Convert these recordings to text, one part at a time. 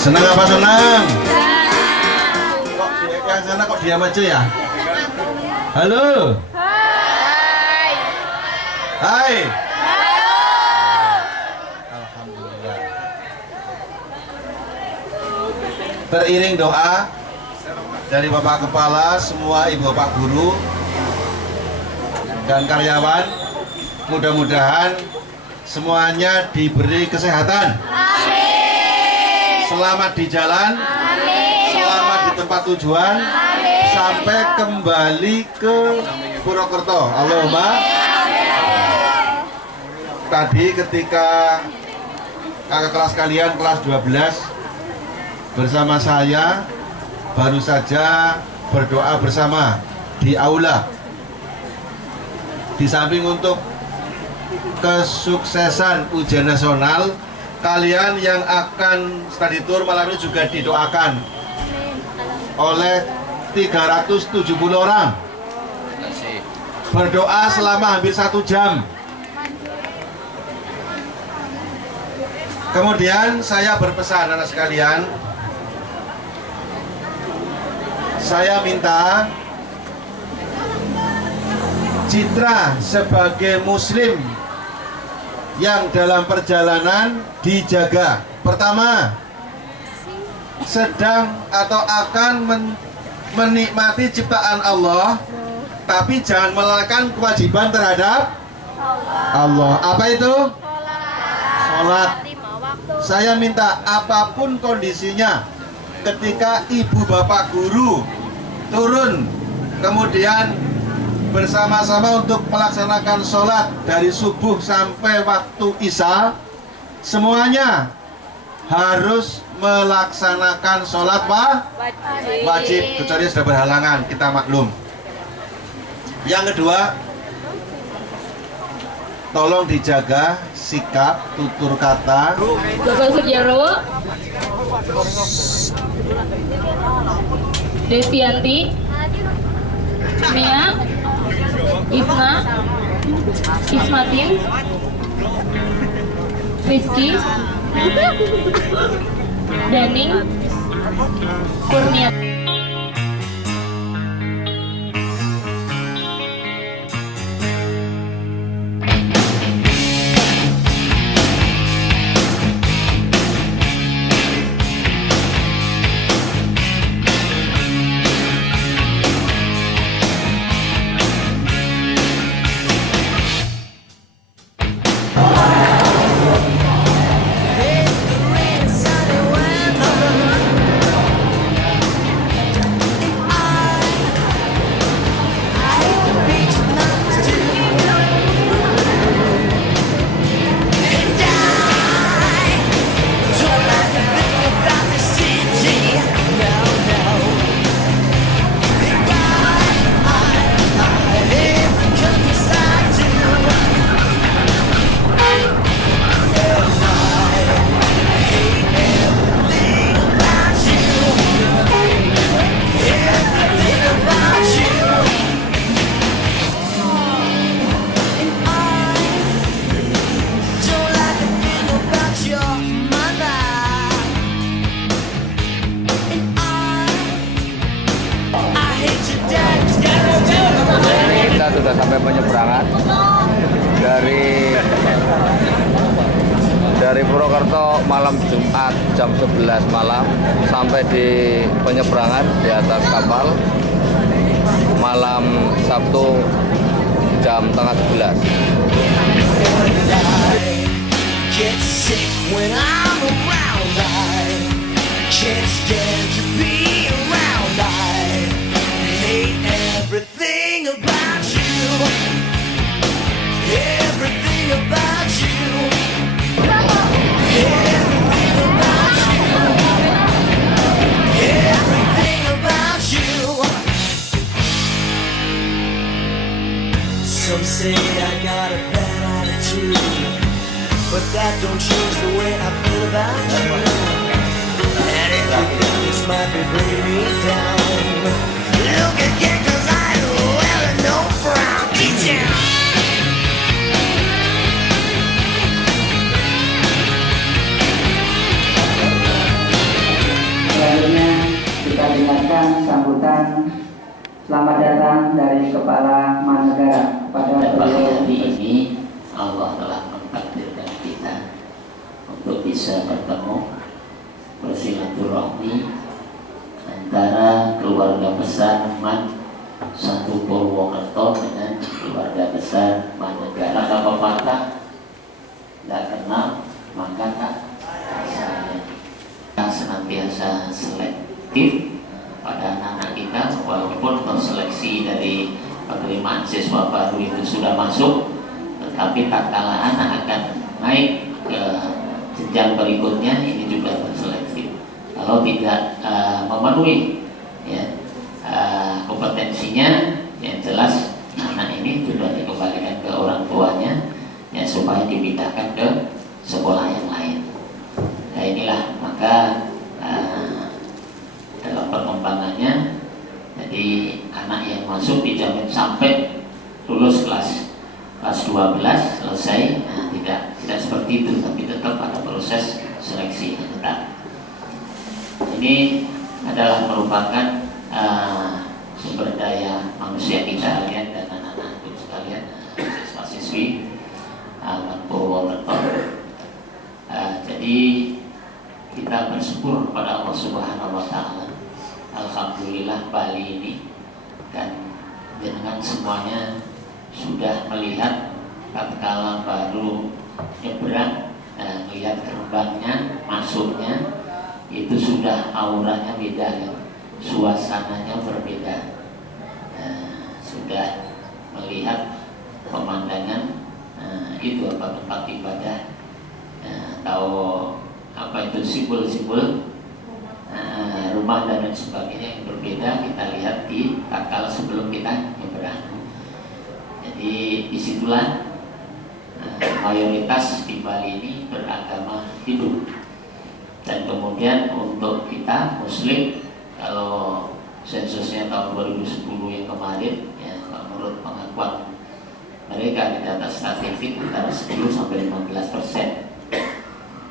Senang apa senang? Kok yang sana kok diam aja ya? Halo. Hai. Hai. Halo. Alhamdulillah. Teriring doa dari Bapak Kepala, semua Ibu Bapak Guru dan karyawan, mudah-mudahan semuanya diberi kesehatan. Amin. Selamat di jalan. Amin. Selamat di tempat tujuan. Amin. Sampai kembali ke Purwokerto. Allahumma. Tadi ketika kakak kelas kalian kelas 12 bersama saya baru saja berdoa bersama di aula. Di samping untuk kesuksesan ujian nasional, kalian yang akan study tour malam ini juga didoakan oleh 370 orang. Berdoa selama hampir 1 jam. Kemudian saya berpesan anak sekalian, saya minta citra sebagai muslim yang dalam perjalanan dijaga. Pertama, sedang atau akan menikmati ciptaan Allah, tapi jangan melalaikan kewajiban terhadap Allah. Apa itu? Sholat. Saya minta apapun kondisinya, ketika ibu bapak guru turun, kemudian bersama-sama untuk melaksanakan sholat dari subuh sampai waktu isya, semuanya harus melaksanakan sholat wajib, kecuali sudah berhalangan, kita maklum. Yang kedua, tolong dijaga sikap, tutur kata. Bapak Sugiarwo, Devianti, Mia, Isma, Ismatin, Rizky, Daning, Kurnia. Sudah sampai penyeberangan dari Purwokerto malam Jumat jam 11 malam sampai di penyeberangan di atas kapal malam Sabtu jam tengah 11. Some say I got a bad attitude, but that don't change the way I feel about you. And if you think this might be bringing me down, look again, 'cause I am wearing no frown. Get down. datang dari Kepala Manegara kepada pada pagi beliau. hari ini Allah telah mentakdirkan kita untuk bisa bertemu bersilaturahmi antara keluarga besar Man satu Purwokerto dengan keluarga besar Manegara. Ada pepatah, tidak kenal maka tak sayang. Kita senantiasa selektif pada anak-anak kita, walaupun seleksi dari penerimaan siswa baru itu sudah masuk, tetapi tak kalah anak akan naik ke jenjang berikutnya, ini juga berseleksi. Kalau tidak memenuhi ya, kompetensinya, yang jelas anak ini sudah dikembalikan ke orang tuanya ya, supaya dipindahkan ke sekolah yang lain. Nah inilah maka dalam perkembangannya, jadi anak yang masuk dijamin sampai lulus kelas 12 selesai. Nah, tidak seperti itu, tapi tetap ada proses seleksi yang ketat. Ini adalah merupakan sumber daya manusia kita kalian dan anak-anakku sekalian, siswa-siswi Purwokerto. Jadi kita bersyukur kepada Allah Subhanahu Wa Taala. Alhamdulillah Bali ini dan dengan semuanya sudah melihat tatkala baru nyebrang, melihat gerbangnya, masuknya itu sudah auranya beda ya, suasananya berbeda. Sudah melihat pemandangan itu apa tempat ibadah atau apa itu simbol-simbol rumah dan lain sebagainya yang berbeda kita lihat di tatkala sebelum kita nyebrang. Jadi disitulah mayoritas di Bali ini beragama Hindu. Dan kemudian untuk kita Muslim, kalau sensusnya tahun 2010 yang kemarin ya, menurut pengakuan mereka di data statistik antara 10 sampai 15%.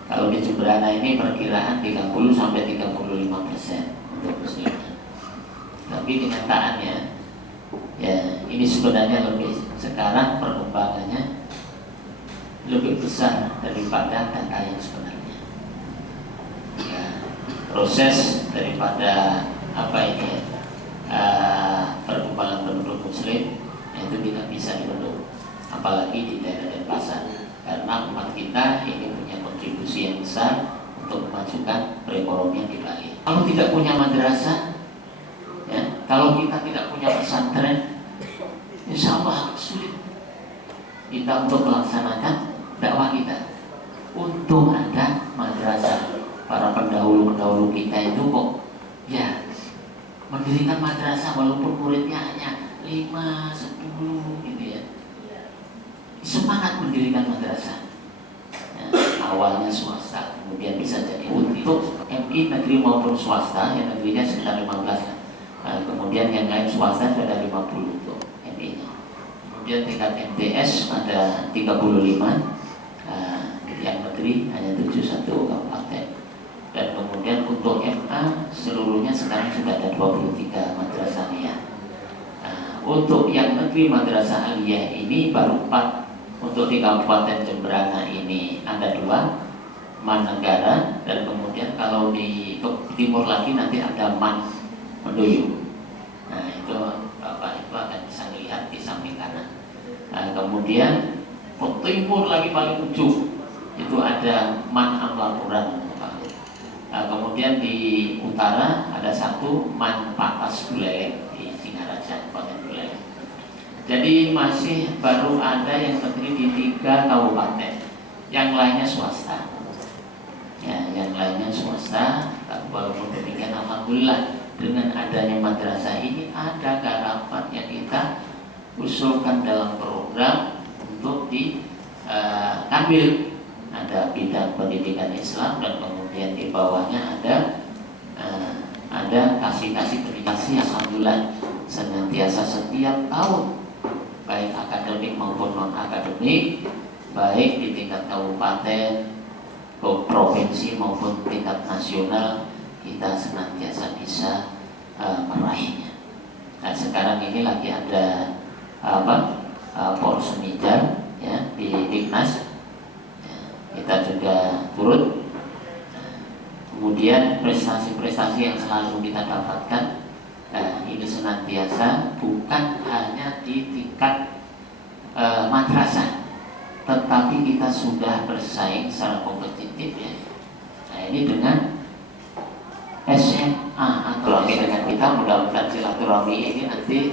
Kalau di Jemberana ini perkiraan 30 sampai 35% untuk Muslim. Tapi kenyataannya ya ini sebenarnya lebih, sekarang perkembangannya lebih besar daripada data yang sebenarnya. Ya, proses daripada apa ini perkembangan penduduk Muslim itu tidak bisa dibendung, apalagi di daerah Denpasar, karena umat kita ini punya kontribusi yang besar untuk memajukan perekonomian di Bali. Kalau tidak punya madrasah, ya, kalau kita tidak punya pesantren, insya Allah sulit kita untuk melaksanakan dakwah kita. Untung ada madrasah. Para pendahulu-pendahulu kita itu kok ya mendirikan madrasah walaupun muridnya hanya 5, 10 gitu ya. Semangat mendirikan madrasah. Awalnya swasta, kemudian bisa jadi untuk MI negeri maupun swasta, yang negerinya sekitar 15, kemudian yang lain swasta sudah 50 untuk MI-nya. Kemudian tingkat MTS ada 35, yang negeri hanya 71 kabupaten. Dan kemudian untuk MA seluruhnya sekarang sudah ada 23 madrasah aliyah. Untuk yang negeri madrasah aliyah ini baru 4. Untuk di Kabupaten Jemberana ini ada 2, Manegara, dan kemudian kalau di timur lagi nanti ada Man Mendoyo. Nah itu Bapak Ibu akan bisa lihat di samping kanan. Nah, kemudian timur lagi paling ujung itu ada Man Amlapuran. Nah, kemudian di utara ada 1 Man Patas Buleleng di Singaraja, Kabupaten Buleleng. Jadi masih baru ada yang negeri di 3 kabupaten, yang lainnya swasta. Ya, yang lainnya swasta. Walaupun demikian, alhamdulillah dengan adanya madrasah ini ada garapan yang kita usulkan dalam program untuk diambil. Ada bidang pendidikan Islam dan kemudian di bawahnya ada kasih pendidikan. Alhamdulillah senantiasa setiap tahun, baik akademik maupun non akademik, baik di tingkat kabupaten, provinsi maupun tingkat nasional, kita senantiasa bisa meraihnya. Nah sekarang ini lagi ada Porsemidar ya di Dignas, ya, kita juga turut. Kemudian prestasi-prestasi yang selalu kita dapatkan ini senantiasa bukan hanya di tingkat madrasah, tetapi kita sudah bersaing secara kompetitif ya. Nah ini dengan SMA atau dengan kita, mudah-mudahan silaturahmi ini nanti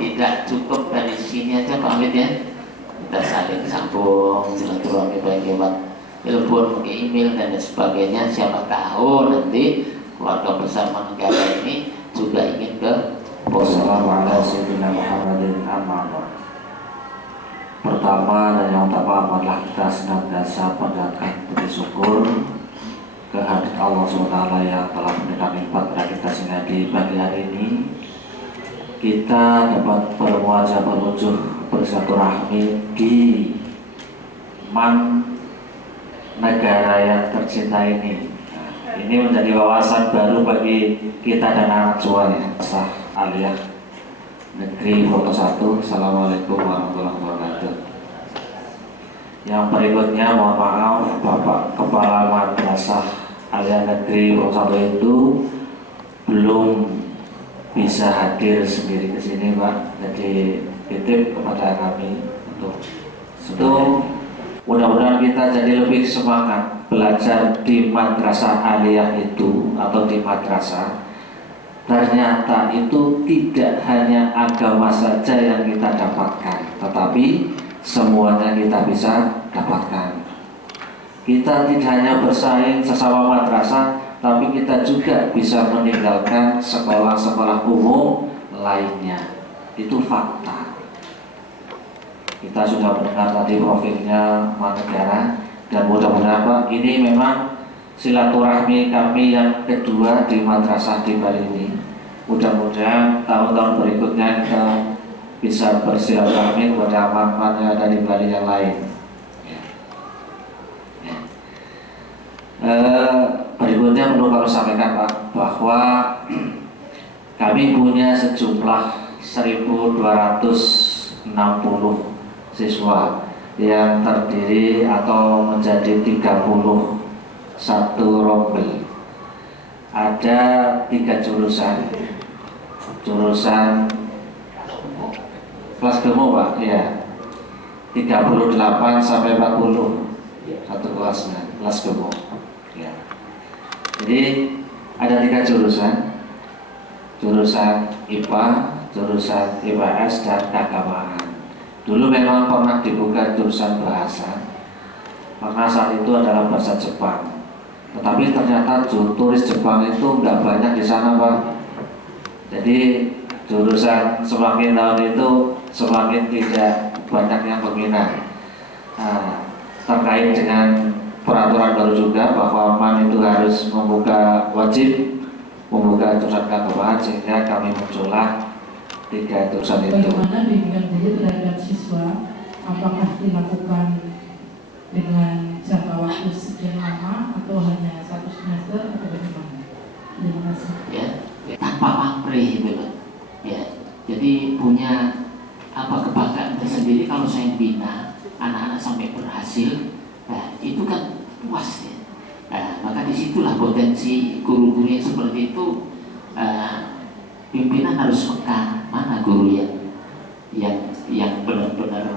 tidak cukup dari sini aja Pak Hamid ya. Kita saling sambung silaturahmi baik lewat telepon, email dan sebagainya. Siapa tahu nanti keluarga besar negara ini juga ingin ke Pertama dan yang utama adalah kita senantiasa panjatkan puji syukur kehadirat Allah SWT yang telah memberikan nikmat kepada kita sehingga di pagi hari ini kita dapat bermuajah berwujuh bersilaturahmi di negara yang tercinta ini. Ini menjadi wawasan baru bagi kita dan anak cuan sah Aliyah Negeri Foto 1. Assalamualaikum warahmatullahi wabarakatuh. Yang berikutnya mohon maaf, Bapak Kepala Madrasah Aliyah Negeri Foto 1 itu belum bisa hadir sendiri ke sini Pak. Jadi titip kepada kami untuk mudah-mudahan kita jadi lebih semangat belajar di madrasah aliyah itu atau di madrasah. Ternyata itu tidak hanya agama saja yang kita dapatkan, tetapi semuanya kita bisa dapatkan. Kita tidak hanya bersaing sesama madrasah, tapi kita juga bisa meninggalkan sekolah-sekolah umum lainnya. Itu fakta. Kita sudah mendengar tadi profilnya Manegara, dan mudah-mudahan Pak, ini memang silaturahmi kami yang kedua di madrasah di Bali ini. Mudah-mudahan tahun-tahun berikutnya kita bisa bersilaturahmi kepada aman-aman yang ada di Bali yang lain. Berikutnya perlu kami sampaikan Pak, bahwa kami punya sejumlah 1.260 siswa yang terdiri atau menjadi 31 rombel. Ada 3 jurusan kelas gemo Pak ya, 38 sampai 40 satu kelasnya, kelas gemo ya. Jadi ada 3 jurusan IPA, jurusan IPS dan keagamaan. Dulu memang pernah dibuka jurusan bahasa, karena saat itu adalah bahasa Jepang. Tetapi ternyata turis Jepang itu nggak banyak di sana Pak. Jadi jurusan semakin tahun itu semakin tidak banyak yang berminat. Nah, terkait dengan peraturan baru juga bahwa MAN itu harus wajib membuka jurusan keagamaan, sehingga kami muncullah 3 jurusan itu. Bagaimana bimbingan guru terhadap siswa? Apakah dilakukan dengan jangka waktu sekian lama atau hanya 1 semester atau bagaimana? Terima kasih. Ya, tanpa pamrih gitu. Ya, jadi punya kebanggaan tersendiri kalau saya bina anak-anak sampai berhasil. Nah, itu kan puas ya. Nah, maka disitulah potensi guru-guru yang seperti itu. Pimpinan harus peka mana guru yang benar-benar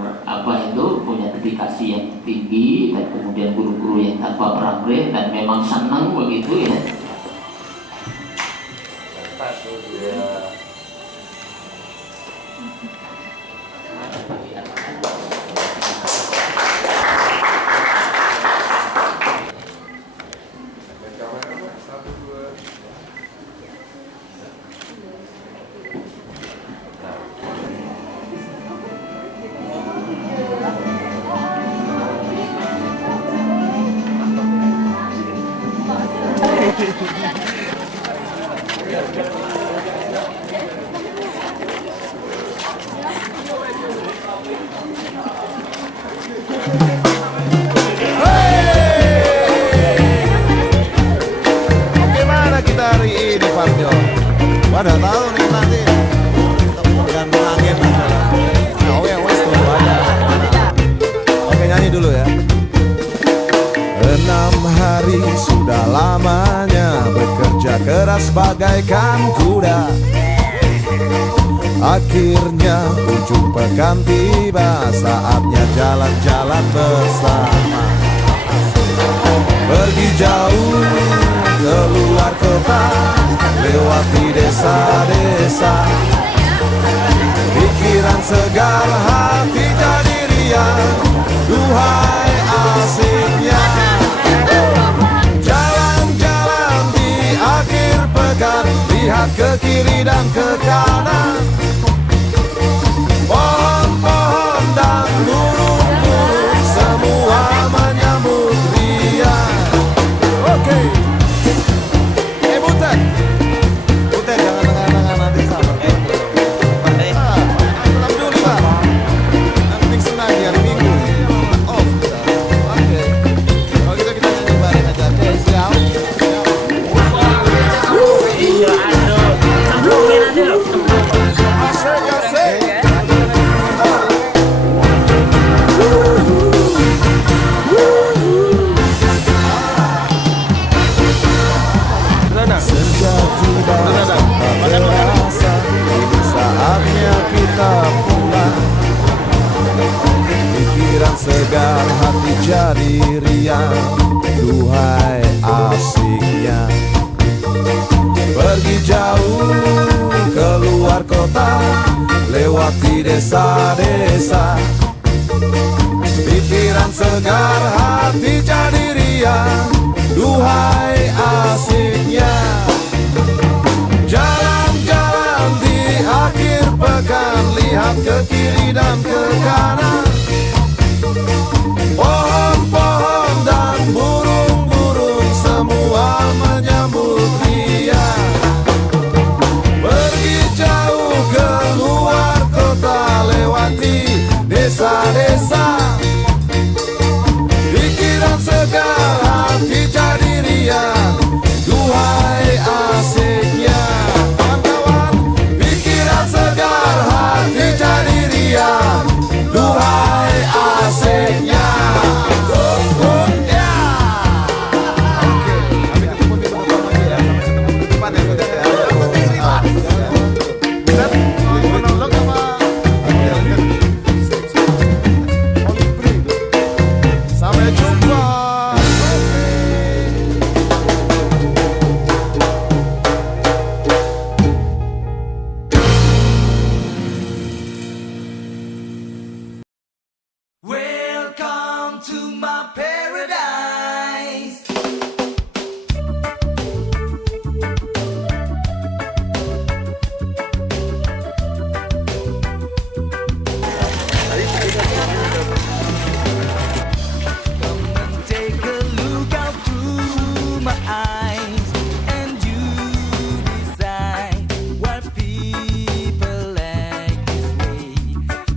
punya dedikasi yang tinggi, dan kemudian guru-guru yang tanpa pamrih dan memang senang begitu ya. cerdas bagaikan kuda. Akhirnya ujung pekan tiba, saatnya jalan-jalan bersama. Pergi jauh keluar kota, lewati desa-desa. Pikiran segar, hati jadi riang, duhai asiknya. Jalan-jalan di akhir pekan, lihat ke kiri dan ke kanan. Pohon-pohon dan burung-burung semua menyambut riang. Oke. Butet. Butet jangan tengah-tengah nanti sama. Tetap dulu Pak. Nanti senang ya minggu. Off. Oke. Kalau gitu kita nyanyi bareng aja. Oke, siap. Iya, aduh. Cemplungin aja. Asik. Senja tiba tak terasa, ini saatnya kita pulang. Pikiran segar, hati jadi riang, duhai asiknya. Pergi jauh keluar kota, lewati desa-desa. Pikiran segar, hati jadi riang, duhai asiknya. Jalan-jalan di akhir pekan, lihat ke kiri dan ke kanan. Pohon-pohon dan burung-burung semua menyambut riang. Pergi jauh keluar kota, lewati desa-desa. Pikiran segar, hati jadi riang, duhai asiknya. Kawan-kawan, pikiran segar, hati jadi riang, duhai asiknya. Sampai jumpa. Welcome to my paradise. Come and take a look out through my eyes, and you decide why people act this way.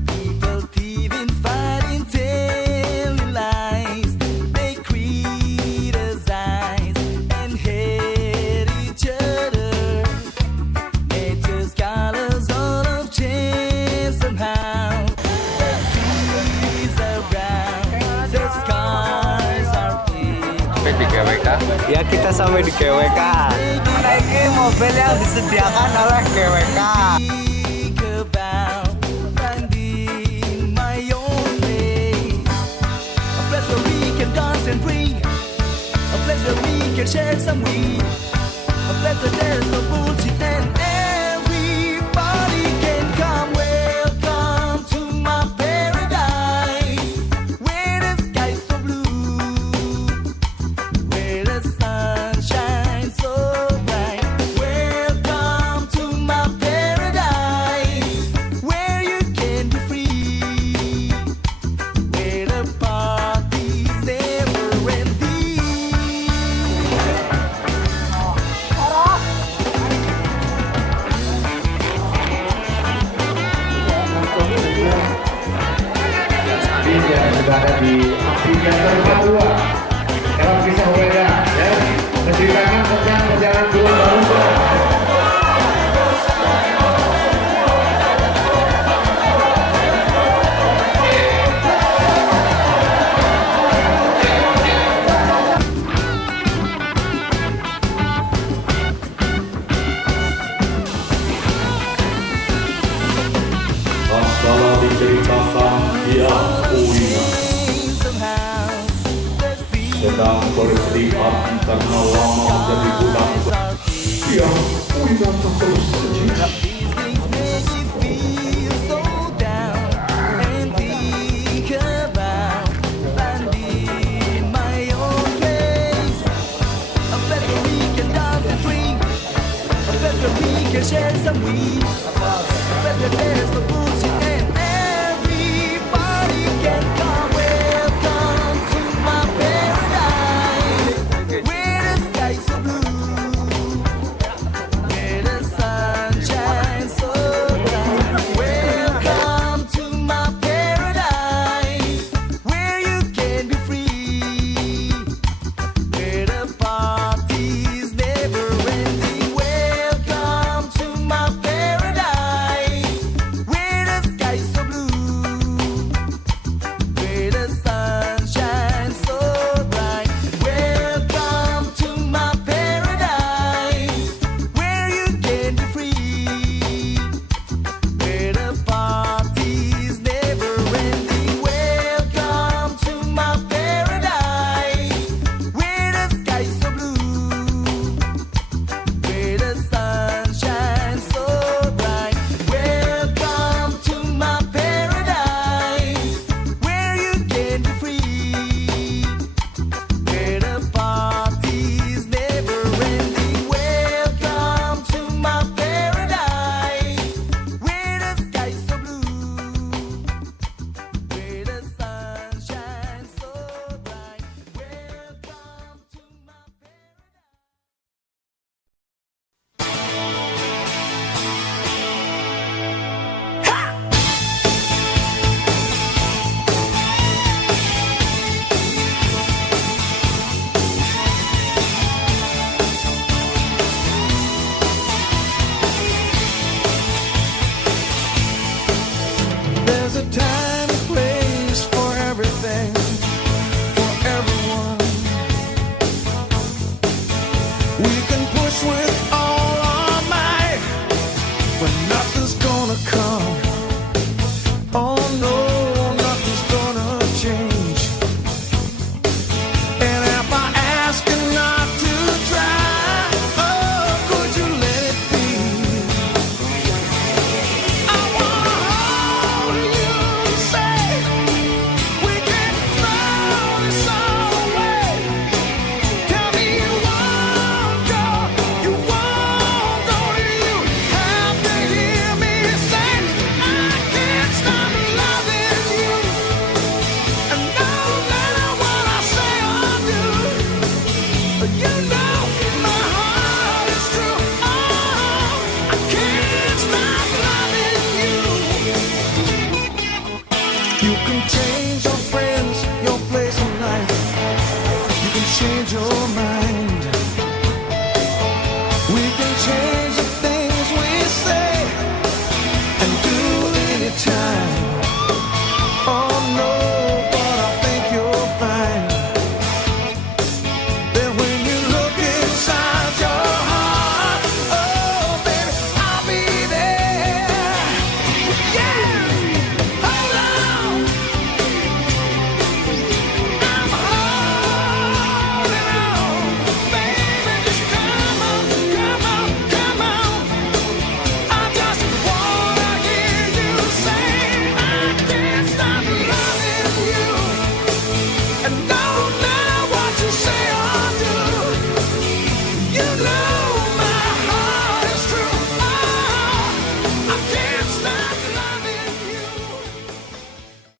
People thieving, fighting, telling lies. They criticize and hate each other. Nature's colors all have changed somehow. The seas are brown, the skies are pink. Sampai di GWK. Ya kita sampai di GWK. Naiki mobil yang disediakan oleh GWK. Think about finding my own place, a place where we can dance and breathe, a place where we can share some weed, a place where there's no bullshit and everybody can come. Welcome to my paradise, where the sky's so blue, where the sun shines so bright. Welcome to my paradise, where you can be free, where the party's never ending. Yang sudah ada di amphitheater Papua dalam kisah sepeda ya, menceritakan tentang perjalanan Gunung Baruta. sedang bersedih hati karena lama menjadi budak. Dia tidak terus sedih.